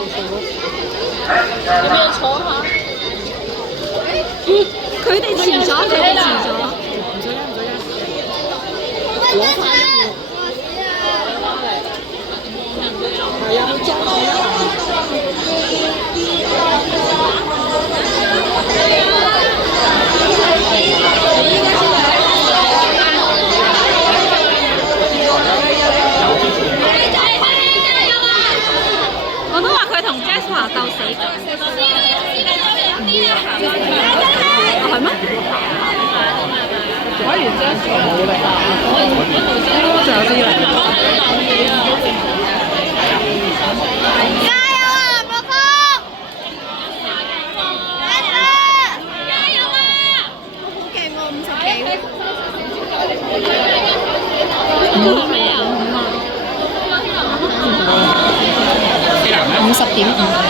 有冇有坐下？佢哋遲咗，佢哋遲咗。唔使啦，唔使啦。攞翻一個。係啊，裝咗一我都話佢同 Jasper 鬥死咗。係咩？玩完 Jasper 冇啦，應該仲有啲啦。加油啊，莫峰！加油啊！我好勁喎，50幾。50.5。